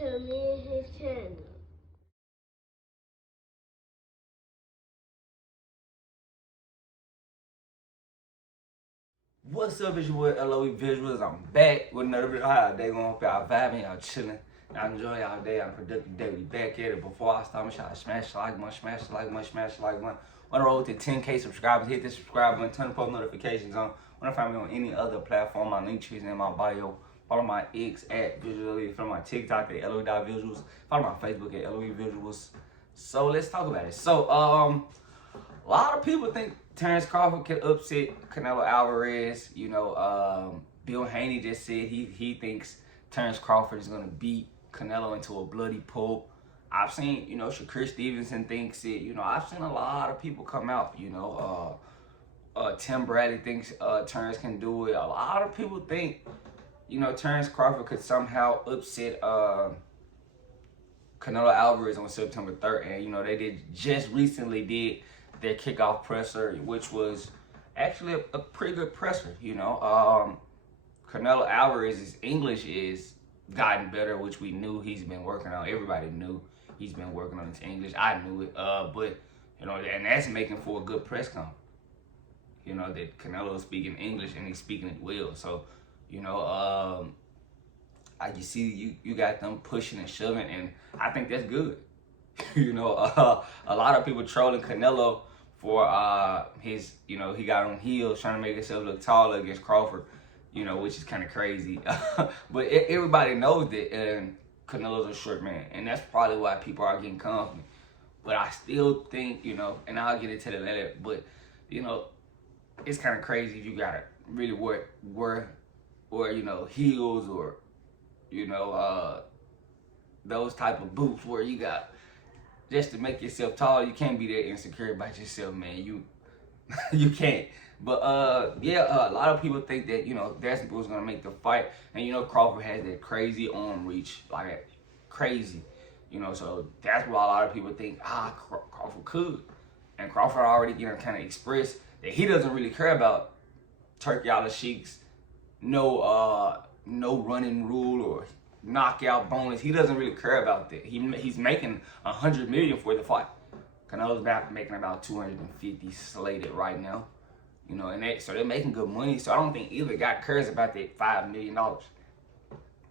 to me and his channel. What's up, it's your boy LOE Visuals. I'm back with another video. How y'all day going? Hope y'all vibing, y'all chilling. Y'all enjoy y'all day, y'all productive day. We back at it. Before I start, make sure I smash the like button, smash the like button, smash the like button. On the road to 10K subscribers, hit the subscribe button, turn the post notifications on. When I find me on any other platform, my link tree is in my bio. Follow my X at Visually. Follow my TikTok at LOE.Visuals. Follow my Facebook at LOE Visuals. So let's talk about it. So a lot of people think Terence Crawford can upset Canelo Alvarez. You know, Bill Haney just said he thinks Terence Crawford is gonna beat Canelo into a bloody pulp. I've seen, you know, Shakur Stevenson thinks it. You know, I've seen a lot of people come out. You know, Tim Bradley thinks Terence can do it. A lot of people think, you know, Terence Crawford could somehow upset Canelo Alvarez on September 3rd. And, you know, they just recently did their kickoff presser, which was actually a pretty good presser. You know, Canelo Alvarez's English is gotten better, which we knew he's been working on. Everybody knew he's been working on his English. I knew it, but you know, and that's making for a good press conference. You know, that Canelo is speaking English and he's speaking it well. So, you know, you see, you got them pushing and shoving, and I think that's good. You know, a lot of people trolling Canelo for his, you know, he got on heels trying to make himself look taller against Crawford, you know, which is kind of crazy. But everybody knows that Canelo's a short man, and that's probably why people are getting confident. But I still think, you know, and I'll get into that later, but, you know, it's kind of crazy if you gotta really wear, you know, heels or, you know, those type of boots where you got, just to make yourself tall. You can't be that insecure about yourself, man. You can't. But yeah, a lot of people think that, you know, that's what's gonna make the fight. And you know, Crawford has that crazy arm reach, like crazy. You know, so that's why a lot of people think Crawford could. And Crawford already, you know, kind of expressed that he doesn't really care about Turkey Al Sheikh's no running rule or knockout bonus. He doesn't really care about that. He's making $100 million for the fight. Canelo's making about 250 slated right now. You know, and so they're making good money. So I don't think either guy cares about that $5 million.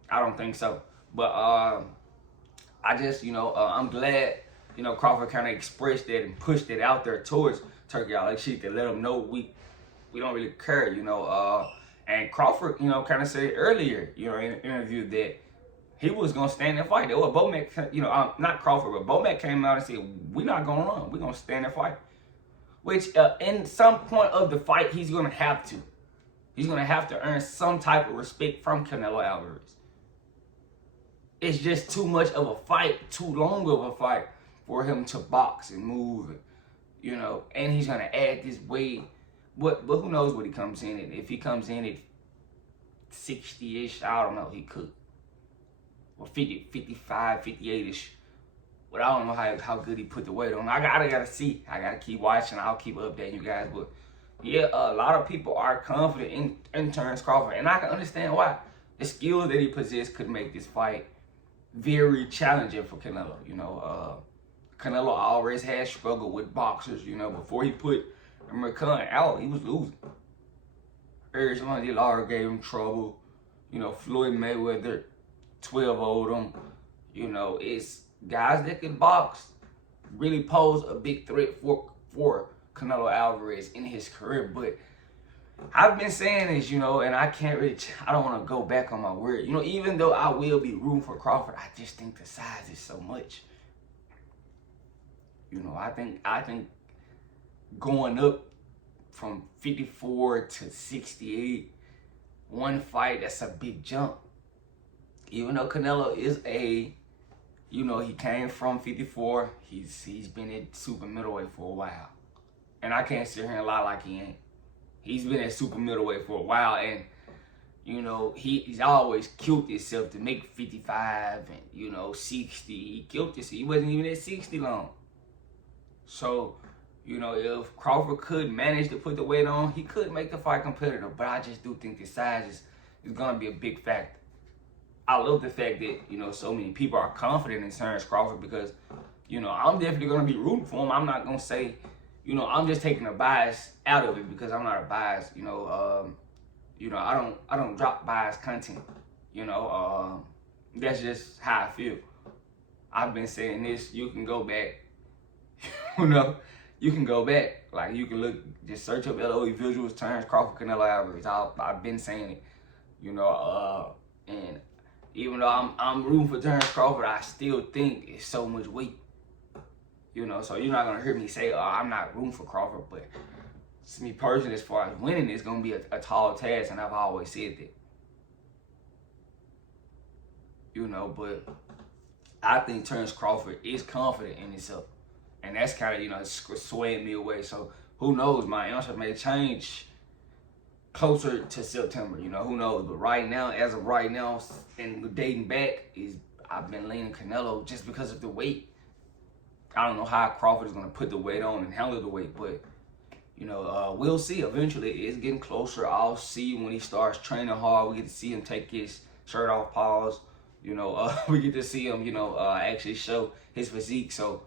I don't think so. But I just, you know, I'm glad, you know, Crawford kind of expressed that and pushed it out there towards Turkey Al Sheikh to let them know we don't really care, you know. And Crawford, you know, kind of said earlier, you know, in an interview that he was gonna stand and fight. Well, Bomac, you know, not Crawford, but Bomac came out and said, "We're not gonna run. We're gonna stand and fight." Which, in some point of the fight, he's gonna have to. He's gonna have to earn some type of respect from Canelo Alvarez. It's just too much of a fight, too long of a fight for him to box and move, you know. And he's gonna add this weight. But who knows what he comes in at? If he comes in at 60-ish, I don't know. He could. Or 50, 55, 58-ish. But I don't know how good he put the weight on. I gotta see. I gotta keep watching. I'll keep updating you guys. But yeah, a lot of people are confident in Terence Crawford, and I can understand why. The skills that he possesses could make this fight very challenging for Canelo. You know, Canelo always had struggled with boxers. You know, before he put McCann out, he was losing. Eric Lara gave him trouble. You know, Floyd Mayweather 12-0'd him. You know, it's guys that can box really pose a big threat for Canelo Alvarez in his career. But I've been saying this, you know, and I don't want to go back on my word. You know, even though I will be rooting for Crawford, I just think the size is so much. You know, I think going up from 54 to 68, one fight, that's a big jump. Even though Canelo is you know, he came from 54, he's been at super middleweight for a while. And I can't sit here and lie like he ain't. He's been at super middleweight for a while, and, you know, he's always killed himself to make 55 and, you know, 60. He killed himself. He wasn't even at 60 long. So, you know, if Crawford could manage to put the weight on, he could make the fight competitive. But I just do think the size is going to be a big factor. I love the fact that, you know, so many people are confident in Terence Crawford because, you know, I'm definitely going to be rooting for him. I'm not going to say, you know, I'm just taking the bias out of it because I'm not a bias, you know, I don't drop biased content, you know, that's just how I feel. I've been saying this, you can go back, you know, you can go back, like you can look, just search up LOE visuals, Terence Crawford, Canelo Alvarez. I've been saying it, you know, and even though I'm rooting for Terence Crawford, I still think it's so much weight, you know, so you're not gonna hear me say, oh, I'm not rooting for Crawford, but to me personally, as far as winning, it's gonna be a tall task, and I've always said that, you know, but I think Terence Crawford is confident in himself. And that's kind of, you know, swaying me away. So who knows? My answer may change closer to September. You know, who knows? But right now, as of right now, and dating back, I've been leaning Canelo just because of the weight. I don't know how Crawford is going to put the weight on and handle the weight, but, you know, we'll see. Eventually, it's getting closer. I'll see when he starts training hard. We get to see him take his shirt off, pause. You know, we get to see him, you know, actually show his physique. So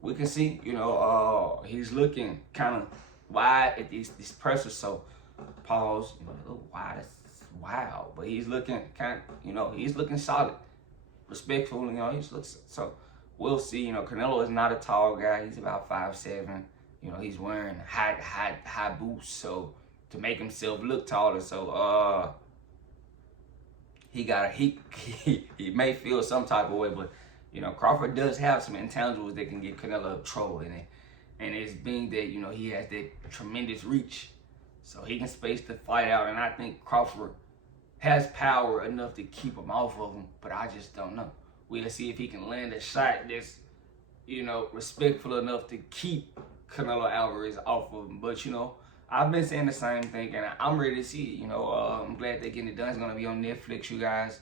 we can see, you know, he's looking kind of wide at these pressers. So pause, you know, a little wide. That's wow. But he's looking kind of, you know, he's looking solid, respectful. You know, he's looks. So we'll see. You know, Canelo is not a tall guy. He's about 5'7". You know, he's wearing high boots, so to make himself look taller. So he may feel some type of way, but you know, Crawford does have some intangibles that can get Canelo trouble in it. And it's being that, you know, he has that tremendous reach. So he can space the fight out. And I think Crawford has power enough to keep him off of him. But I just don't know. We'll see if he can land a shot that's, you know, respectful enough to keep Canelo Alvarez off of him. But, you know, I've been saying the same thing. And I'm ready to see it. You know, I'm glad they're getting it done. It's going to be on Netflix, you guys.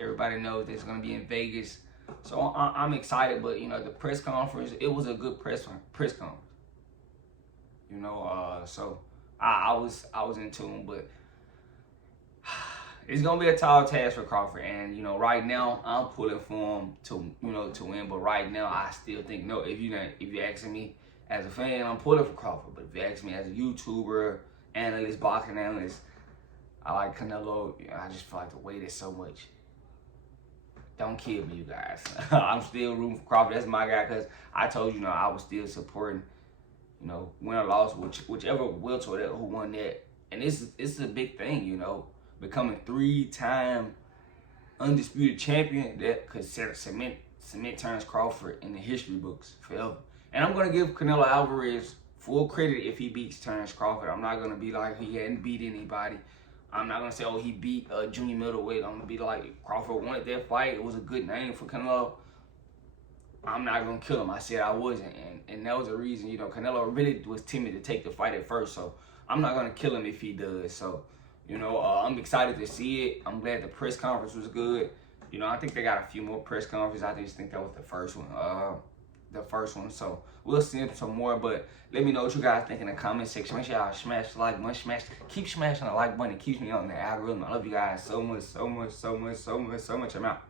Everybody knows that it's going to be in Vegas. So I'm excited, but you know, the press conference, it was a good press conference. You know, so I was in tune, but it's gonna be a tall task for Crawford. And you know, right now I'm pulling for him to win. But right now I still think no. If you're asking me as a fan, I'm pulling for Crawford. But if you ask me as a YouTuber, analyst, boxing analyst, I like Canelo. You know, I just feel like the weight is so much. Don't kill me, you guys. I'm still rooting for Crawford. That's my guy, because I told you, I was still supporting, win or loss, whichever welterweight who won that. And it's a big thing, becoming 3-time undisputed champion that could cement Terence Crawford in the history books forever. And I'm going to give Canelo Alvarez full credit if he beats Terence Crawford. I'm not going to be like he hadn't beat anybody. I'm not going to say, oh, he beat a junior middleweight. I'm going to be like, Crawford wanted that fight. It was a good name for Canelo. I'm not going to kill him. I said I wasn't. And that was the reason, Canelo really was timid to take the fight at first. So I'm not going to kill him if he does. So, I'm excited to see it. I'm glad the press conference was good. I think they got a few more press conferences. I just think that was the first one. So we'll see some more, but let me know what you guys think in the comment section. Make sure y'all smash the like button, keep smashing the like button. It keeps me on the algorithm. I love you guys so much. I'm out.